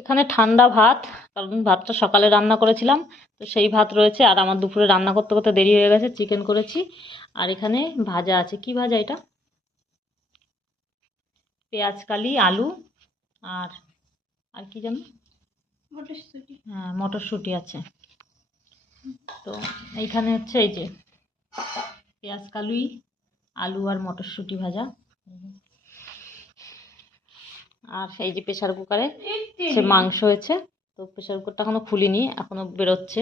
এখানে ঠান্ডা ভাত, কারণ ভাতটা সকালে রান্না করেছিলাম, তো সেই ভাত রয়েছে। আর আমার দুপুরে রান্না করতে করতে দেরি হয়ে গেছে, চিকেন করেছি। আর এখানে ভাজা আছে, কি ভাজা এটা? পেঁয়াজ কালি, আলু, আর আর কি জানো, হ্যাঁ মটরশুঁটি আছে। তো এইখানে হচ্ছে এই যে পেঁয়াজ কালুই, আলু আর মটরশুঁটি ভাজা। আর এই যে প্রেশার কুকারে সে মাংস হয়েছে। তো প্রেশার কুকারটা এখনো খুলিনি, এখনো বেরোচ্ছে।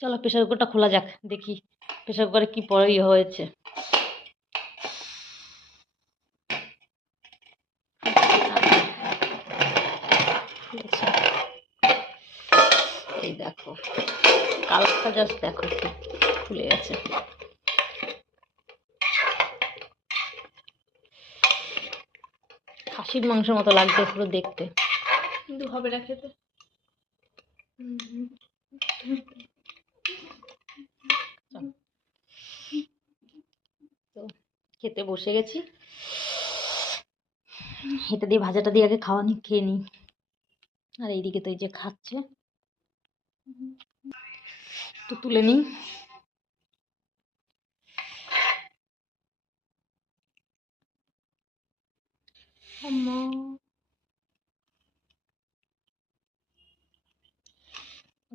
চলো প্রেশার কুকারটা খোলা যাক, দেখি প্রেশার কুকারে কি পরে হয়েছে। এই দেখো কালারটা জাস্ট দেখো, একটু খুলে গেছে। খাসির মাংসের মতো লাগছে পুরো দেখতে, কিন্তু হবে না খেতে। তো খেতে বসে গেছি। এটা দিয়ে ভাজাটা দিয়ে আগে খেয়ে নিই। আর এইদিকে তো এই যে খাচ্ছে, তো তুলে নিই।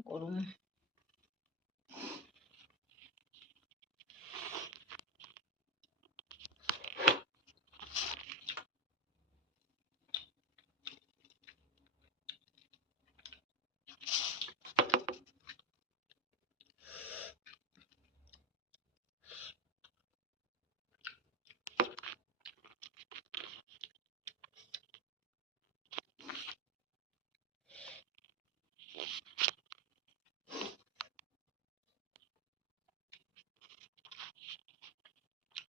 গরম।